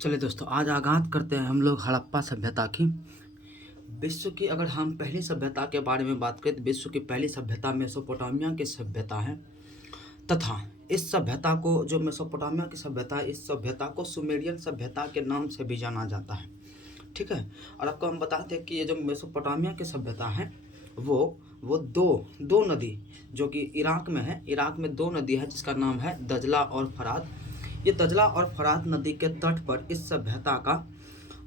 चलिए दोस्तों, आज आगाज़ करते हैं हम लोग हड़प्पा सभ्यता की। विश्व की अगर हम पहली सभ्यता के बारे में बात करें तो विश्व की पहली सभ्यता मेसोपोटामिया की सभ्यता है तथा इस सभ्यता को जो मेसोपोटामिया की सभ्यता है, इस सभ्यता को सुमेरियन सभ्यता के नाम से भी जाना जाता है। ठीक है। और आपको हम बताते हैं कि ये जो मेसोपोटामिया की सभ्यता है वो दो नदी जो कि इराक में है, इराक में दो नदी है जिसका नाम है दजला और फरात। ये दजला और फरात नदी के तट पर इस सभ्यता का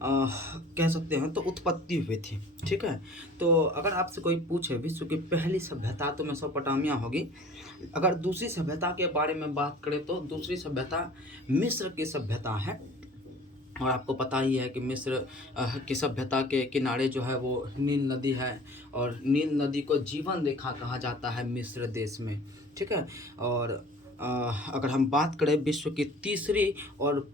कह सकते हैं तो उत्पत्ति हुई थी। ठीक है। तो अगर आपसे कोई पूछे विश्व की पहली सभ्यता तो मेसोपोटामिया होगी। अगर दूसरी सभ्यता के बारे में बात करें तो दूसरी सभ्यता मिस्र की सभ्यता है। और आपको पता ही है कि मिस्र की सभ्यता के किनारे जो है वो नील नदी है और नील नदी को जीवन रेखा कहा जाता है मिस्र देश में। ठीक है। और अगर हम बात करें विश्व की तीसरी और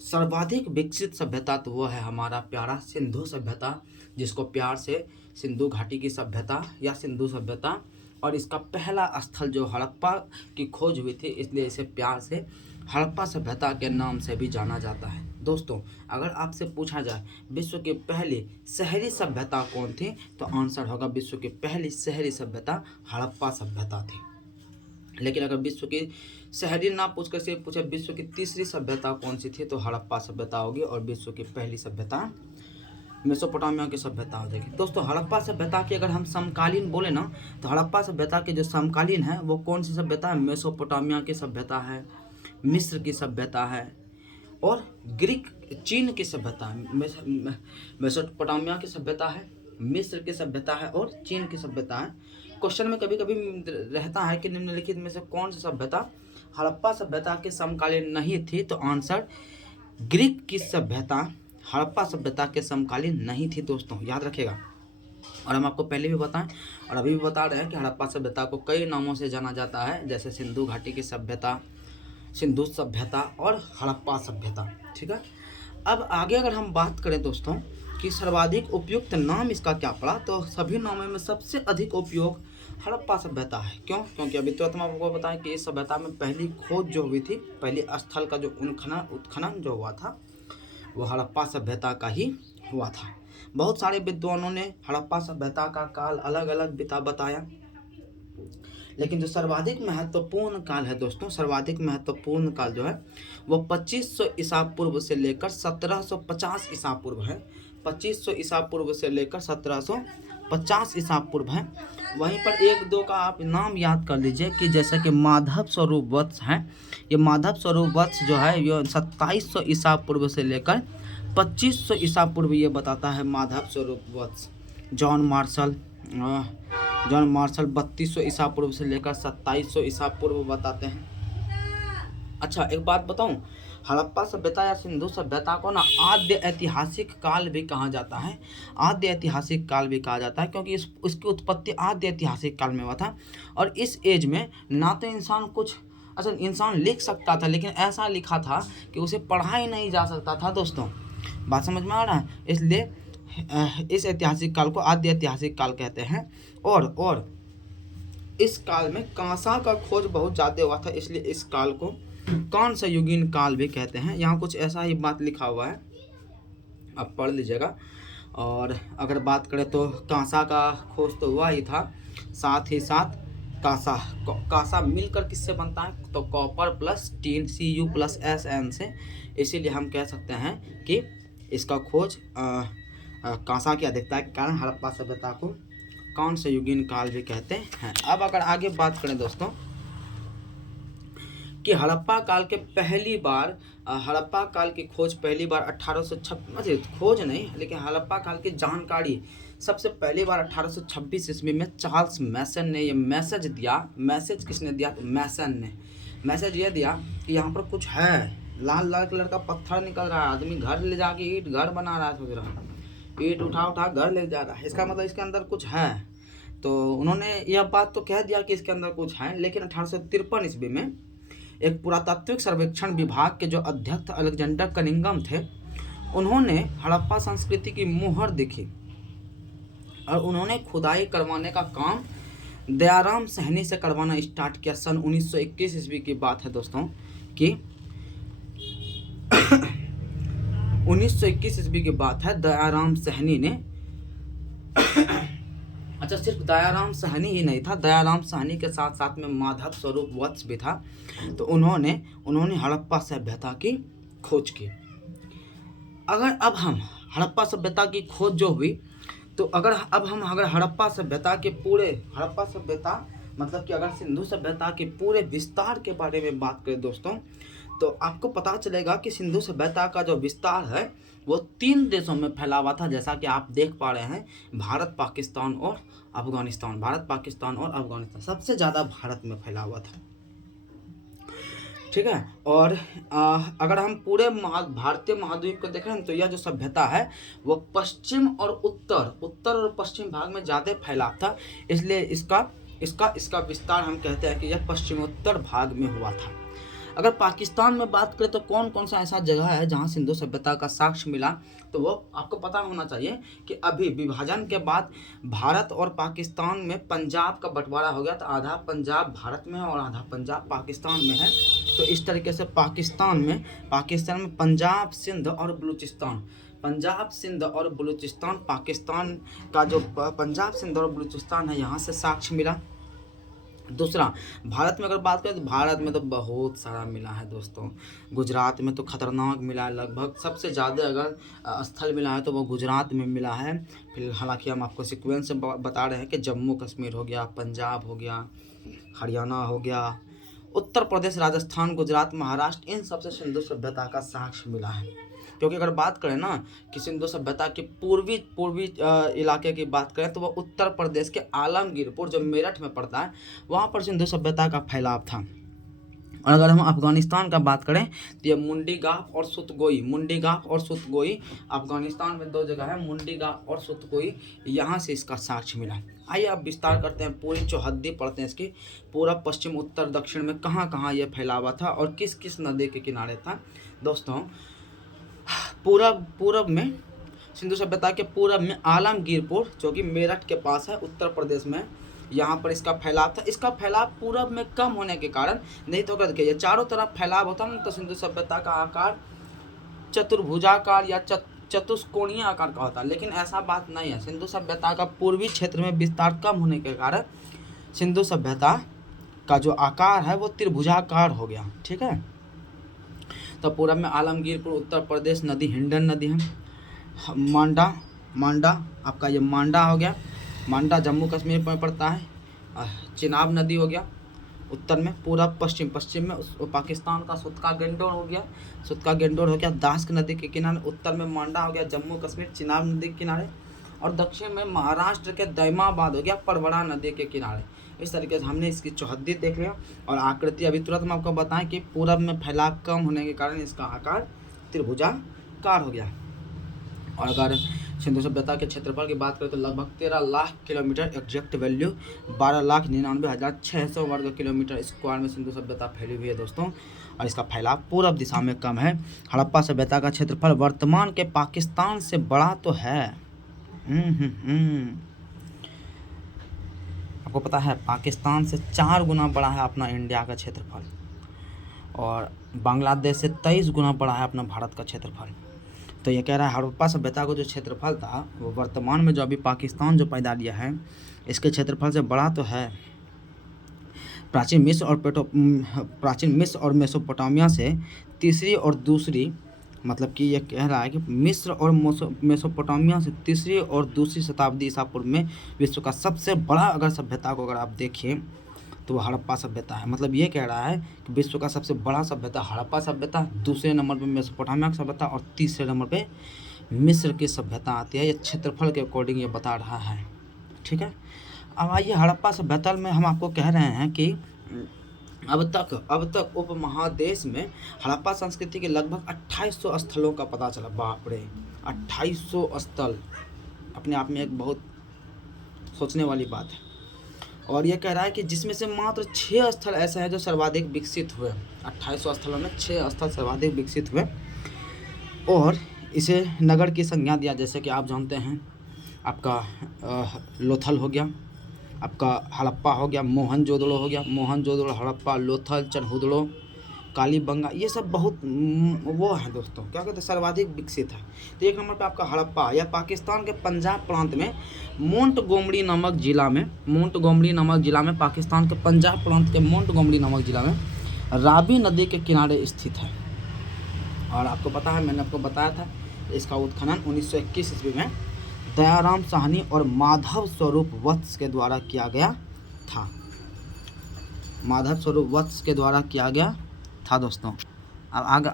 सर्वाधिक विकसित सभ्यता तो वो है हमारा प्यारा सिंधु सभ्यता, जिसको प्यार से सिंधु घाटी की सभ्यता या सिंधु सभ्यता, और इसका पहला स्थल जो हड़प्पा की खोज हुई थी इसलिए इसे प्यार से हड़प्पा सभ्यता के नाम से भी जाना जाता है। दोस्तों, अगर आपसे पूछा जाए विश्व की पहली शहरी सभ्यता कौन थी तो आंसर होगा विश्व की पहली शहरी सभ्यता हड़प्पा सभ्यता थी। लेकिन अगर विश्व की शहरी ना पूछ कर सिर्फ पूछे विश्व की तीसरी सभ्यता कौन सी थी तो हड़प्पा सभ्यता होगी और विश्व की पहली सभ्यता मेसोपोटामिया की सभ्यता हो जाएगी। दोस्तों, हड़प्पा सभ्यता की अगर हम समकालीन बोले ना तो हड़प्पा सभ्यता के जो समकालीन है वो कौन सी सभ्यता है? मेसोपोटामिया की सभ्यता है, मिस्र की सभ्यता है और ग्रीक चीन की सभ्यता है। मेसोपोटामिया की सभ्यता है, मिस्र की सभ्यता है और चीन की सभ्यता है। क्वेश्चन में कभी कभी रहता है कि निम्नलिखित में से कौन सी सभ्यता हड़प्पा सभ्यता के समकालीन नहीं थी तो आंसर ग्रीक की सभ्यता हड़प्पा सभ्यता के समकालीन नहीं थी। दोस्तों, याद रखिएगा। और हम आपको पहले भी बताएं और अभी भी बता रहे हैं कि हड़प्पा सभ्यता को कई नामों से जाना जाता है, जैसे सिंधु घाटी की सभ्यता, सिंधु सभ्यता और हड़प्पा सभ्यता। ठीक है। अब आगे अगर हम बात करें दोस्तों कि सर्वाधिक उपयुक्त नाम इसका क्या पड़ा तो सभी नामों में सबसे अधिक उपयोग हड़प्पा सभ्यता है। क्यों? क्योंकि अभी तो हम आपको बताएं कि इस सभ्यता में पहली खोज जो हुई थी, पहली स्थल का जो उत्खनन जो हुआ था वो हड़प्पा सभ्यता का ही हुआ था। बहुत सारे विद्वानों ने हड़प्पा सभ्यता का काल अलग अलग बताया, लेकिन जो सर्वाधिक महत्वपूर्ण काल है दोस्तों, सर्वाधिक महत्वपूर्ण काल जो है वो 2500 ईसा पूर्व से लेकर 1750 ईसा पूर्व है। 2500 ईसा पूर्व से लेकर 1750 ईसा पूर्व है। वहीं पर एक दो का आप नाम याद कर लीजिए कि जैसे कि माधव स्वरूप वत्स हैं। ये माधव स्वरूप वत्स जो है ये 2700 ईसा पूर्व से लेकर 2500 ईसा पूर्व ये बताता है माधव स्वरूप वत्स। जॉन मार्शल 3200 ईसा पूर्व से लेकर 2700 ईसा पूर्व बताते हैं। अच्छा, एक बात बताऊं, हड़प्पा सभ्यता या सिंधु सभ्यता को ना आद्य ऐतिहासिक काल भी कहा जाता है। आद्य ऐतिहासिक काल भी कहा जाता है क्योंकि उसकी उत्पत्ति आद्य ऐतिहासिक काल में हुआ था। और इस एज में ना तो इंसान लिख सकता था, लेकिन ऐसा लिखा था कि उसे पढ़ा ही नहीं जा सकता था। दोस्तों, बात समझ में आ रहा है? इसलिए इस ऐतिहासिक काल को आद्य ऐतिहासिक काल कहते हैं। और इस काल में कांसा का खोज बहुत ज़्यादा हुआ था, इसलिए इस काल को कांस्य युगीन काल भी कहते हैं। यहाँ कुछ ऐसा ही बात लिखा हुआ है, आप पढ़ लीजिएगा। और अगर बात करें तो कांसा का खोज तो हुआ ही था, साथ ही साथ कांसा मिलकर किससे बनता है तो कॉपर प्लस टीन Cu+Sn से। इसीलिए हम कह सकते हैं कि इसका खोज कांसा की अधिकता के कारण हड़प्पा सभ्यता को कांस्य युगीन काल भी कहते हैं। अब अगर आगे बात करें दोस्तों कि हड़प्पा काल की खोज पहली बार 1826 खोज नहीं लेकिन हड़प्पा काल की जानकारी सबसे पहली बार 1826 ईस्वी में चार्ल्स मैसन ने ये मैसेज दिया। मैसेज किसने दिया? मैसन ने मैसेज ये दिया कि यहाँ पर कुछ है, लाल लाल कलर का पत्थर निकल रहा है, आदमी घर ले जाके घर बना रहा है, सोच रहा है ईंट उठा घर ले जा रहा है, इसका मतलब इसके अंदर कुछ है। तो उन्होंने यह बात तो कह दिया कि इसके अंदर कुछ है, लेकिन 1853 ईस्वी में एक पुरातात्विक सर्वेक्षण विभाग के जो अध्यक्ष अलेक्जेंडर कनिंघम थे, उन्होंने हड़प्पा संस्कृति की मुहर देखी और उन्होंने खुदाई करवाने का काम दयाराम सहनी से करवाना स्टार्ट किया। सन 1921 ईस्वी की बात है दोस्तों कि 1921 ईस्वी की बात है। दयाराम साहनी ने अच्छा, सिर्फ दयाराम साहनी ही नहीं था, दयाराम साहनी के साथ साथ में माधव स्वरूप वत्स भी था। तो उन्होंने हड़प्पा सभ्यता की खोज की। अगर अब हम हड़प्पा सभ्यता की खोज जो हुई, तो अगर हड़प्पा सभ्यता के पूरे हड़प्पा सभ्यता मतलब कि अगर सिंधु सभ्यता के पूरे विस्तार के बारे में बात करें दोस्तों, तो आपको पता चलेगा कि सिंधु सभ्यता का जो विस्तार है वो 3 देशों में फैला हुआ था, जैसा कि आप देख पा रहे हैं, भारत, पाकिस्तान और अफगानिस्तान। भारत, पाकिस्तान और अफगानिस्तान सबसे ज़्यादा भारत में फैला हुआ था, ठीक है। और अगर हम पूरे भारतीय महाद्वीप को देखें तो यह जो सभ्यता है वो पश्चिम और उत्तर और पश्चिम भाग में ज़्यादा फैलाव था, इसलिए इसका विस्तार हम कहते हैं कि यह पश्चिमोत्तर भाग में हुआ था। अगर पाकिस्तान में बात करें तो कौन कौन सा ऐसा जगह है जहां सिंधु सभ्यता का साक्ष्य मिला, तो वो आपको पता होना चाहिए कि अभी विभाजन के बाद भारत और पाकिस्तान में पंजाब का बंटवारा हो गया, तो आधा पंजाब भारत में है और आधा पंजाब पाकिस्तान में है। तो इस तरीके से पाकिस्तान में पंजाब, सिंध और बलूचिस्तान, पाकिस्तान का जो पंजाब, सिंध और बलूचिस्तान है, यहाँ से साक्ष्य मिला। दूसरा, भारत में अगर बात करें तो भारत में तो बहुत सारा मिला है दोस्तों। गुजरात में तो खतरनाक मिला है, लगभग सबसे ज़्यादा अगर स्थल मिला है तो वो गुजरात में मिला है। फिर हालांकि हम आपको सीक्वेंस से बता रहे हैं कि जम्मू कश्मीर हो गया, पंजाब हो गया, हरियाणा हो गया, उत्तर प्रदेश, राजस्थान, गुजरात, महाराष्ट्र, इन सबसे सिंधु सभ्यता का साक्ष्य मिला है। क्योंकि अगर बात करें ना कि सिंधु सभ्यता के पूर्वी इलाके की बात करें तो वह उत्तर प्रदेश के आलमगीरपुर जो मेरठ में पड़ता है, वहाँ पर सिंधु सभ्यता का फैलाव था। और अगर हम अफगानिस्तान का बात करें तो ये मुंडीगाफ और सुतगोई अफगानिस्तान में 2 जगह है, मुंडीगाफ और सुतगोई, यहाँ से इसका साक्ष्य मिला। आइए अब विस्तार करते हैं, पूरी चौहद्दी पढ़ते हैं इसकी, पूरा पश्चिम, उत्तर, दक्षिण में कहाँ कहाँ ये फैला हुआ था और किस किस नदी के किनारे था। दोस्तों, पूरब में सिंधु सभ्यता के पूरब में आलमगीरपुर जो कि मेरठ के पास है, उत्तर प्रदेश में, यहाँ पर इसका फैलाव था। इसका फैलाव पूरब में कम होने के कारण, नहीं तो अगर देखिए चारों तरफ फैलाव होता ना तो सिंधु सभ्यता का आकार चतुर्भुजाकार या चतुष्कोणीय आकार का होता, लेकिन ऐसा बात नहीं है। सिंधु सभ्यता का पूर्वी क्षेत्र में विस्तार कम होने के कारण सिंधु सभ्यता का जो आकार है वो त्रिभुजाकार हो गया, ठीक है। तो पूरब में आलमगीरपुर, उत्तर प्रदेश, नदी हिंडन नदी है, मांडा आपका ये मांडा हो गया, मांडा जम्मू कश्मीर में पड़ता है, चिनाब नदी हो गया उत्तर में, पूरब पश्चिम में पाकिस्तान का सुतका गेंडोर हो गया, दास्क नदी के किनारे, उत्तर में मांडा हो गया जम्मू कश्मीर चिनाब नदी के किनारे, और दक्षिण में महाराष्ट्र के दैमाबाद हो गया परवड़ा नदी के किनारे। इस तरीके से हमने इसकी चौहद्दी देख लिया। और आकृति अभी तुरंत हम आपको बताएं कि पूरब में फैलाव कम होने के कारण इसका आकार त्रिभुजाकार हो गया। और अगर सिंधु सभ्यता के क्षेत्रफल की बात करें तो लगभग 13 लाख किलोमीटर, एग्जैक्ट वैल्यू 12,99,600 वर्ग किलोमीटर स्क्वायर में सिंधु सभ्यता फैली हुई है दोस्तों। और इसका फैलाव पूरब दिशा में कम है। हड़प्पा सभ्यता का क्षेत्रफल वर्तमान के पाकिस्तान से बड़ा तो है। आपको पता है पाकिस्तान से 4 गुना बड़ा है अपना इंडिया का क्षेत्रफल, और बांग्लादेश से 23 गुना बड़ा है अपना भारत का क्षेत्रफल। तो ये कह रहा है हड़प्पा सभ्यता को जो क्षेत्रफल था वो वर्तमान में जो अभी पाकिस्तान जो पैदा लिया है इसके क्षेत्रफल से बड़ा तो है। प्राचीन मिस्र और मेसोपोटामिया से तीसरी और दूसरी, मतलब कि ये कह रहा है कि मिस्र और मेसोपोटामिया से तीसरी और दूसरी शताब्दी ईसा पूर्व में विश्व का सबसे बड़ा अगर सभ्यता को अगर आप देखें तो वो हड़प्पा सभ्यता है। मतलब ये कह रहा है कि विश्व का सबसे बड़ा सभ्यता हड़प्पा सभ्यता, दूसरे नंबर पे मेसोपोटामिया की सभ्यता और तीसरे नंबर पे मिस्र की सभ्यता आती है। ये क्षेत्रफल के अकॉर्डिंग ये बता रहा है, ठीक है। अब आइए हड़प्पा सभ्यता में हम आपको कह रहे हैं कि अब तक उपमहादेश में हड़प्पा संस्कृति के लगभग 2800 स्थलों का पता चला। बाप रे, 2800 स्थल अपने आप में एक बहुत सोचने वाली बात है। और ये कह रहा है कि जिसमें से मात्र 6 स्थल ऐसे हैं जो सर्वाधिक विकसित हुए। 2800 स्थलों में 6 स्थल सर्वाधिक विकसित हुए और इसे नगर की संज्ञा दिया। जैसे कि आप जानते हैं आपका लोथल हो गया, आपका हड़प्पा हो गया, मोहनजोदड़ो हो गया, हड़प्पा, लोथल, चनहुदड़ो, कालीबंगा, ये सब बहुत वो है दोस्तों, क्या कहते हैं, सर्वाधिक विकसित है। तो 1 नंबर पे आपका हड़प्पा, यह पाकिस्तान के पंजाब प्रांत में मोंटगोमरी नामक जिला में पाकिस्तान के पंजाब प्रांत के मोंटगोमरी नामक जिला में रावी नदी के किनारे स्थित है। और आपको पता है, मैंने आपको बताया था, इसका उत्खनन 1921 ईस्वी में दयाराम साहनी और माधव स्वरूप वत्स के द्वारा किया गया था। माधव स्वरूप वत्स के द्वारा किया गया था दोस्तों। अब आगे